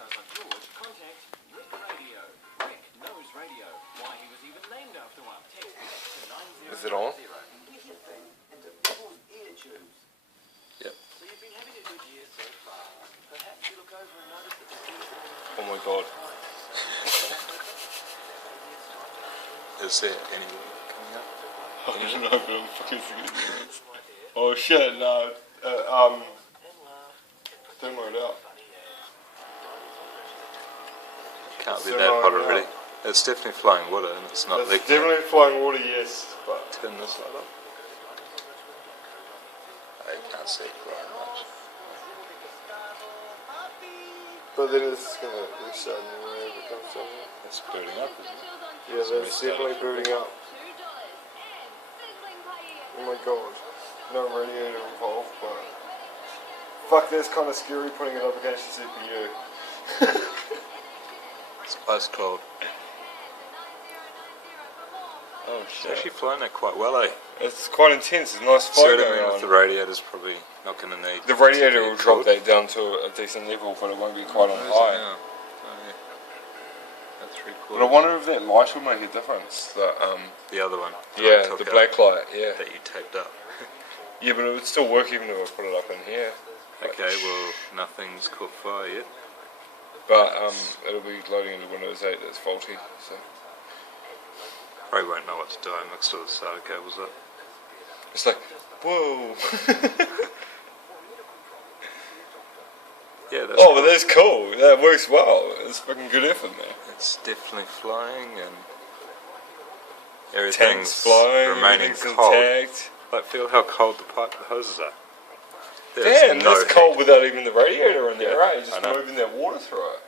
details of George, contact Rick Radio. Rick knows radio. Why he was even named after one. Text to 9000. Is it on? Yep. So you've been having a good year so far. Perhaps you look over and notice that the Oh my god. Is there anyone coming up? I don't know, but I'm fucking forgetting. Oh shit, no. Don't worry it out. Can't be So that hot long, already. It's definitely flying water and it's not It's leaking. definitely flying water, yes, but Turn this light up. I can't see it flying much. then it's gonna restart anyway if it comes down here. It's building up, isn't it? Yeah, that's definitely booting up. Oh my god. No radiator involved, but fuck, that's kind of scary putting it up against the CPU. It's ice cold. Oh It's shit. actually flying that quite well, eh? It's quite intense, it's a nice flow Certainly going with the on. radiator's probably not going to need... The radiator to be will drop cold. that down to a decent level, but it won't be quite on Where is it high. now? Oh yeah. About 3/4. But I wonder if that light will make a difference. The other one. that I Yeah, took the out, black light, yeah. that you taped up. Yeah, but it would still work even if I put it up in here. Okay, well, nothing's caught fire yet. But it'll be loading into Windows 8 that's faulty, so. Probably won't know what to do. I mixed all the SATA cables up. It's like, whoa. Yeah, that's Oh, but that's cool. That works well. It's fucking good effort, man. It's definitely flying and Tank's everything's flying, remaining everything's cold. intact. Like, feel how cold the pipe the hoses are. Damn, no that's cold without even the radiator in there, Yeah, right? I Just know. moving that water through it.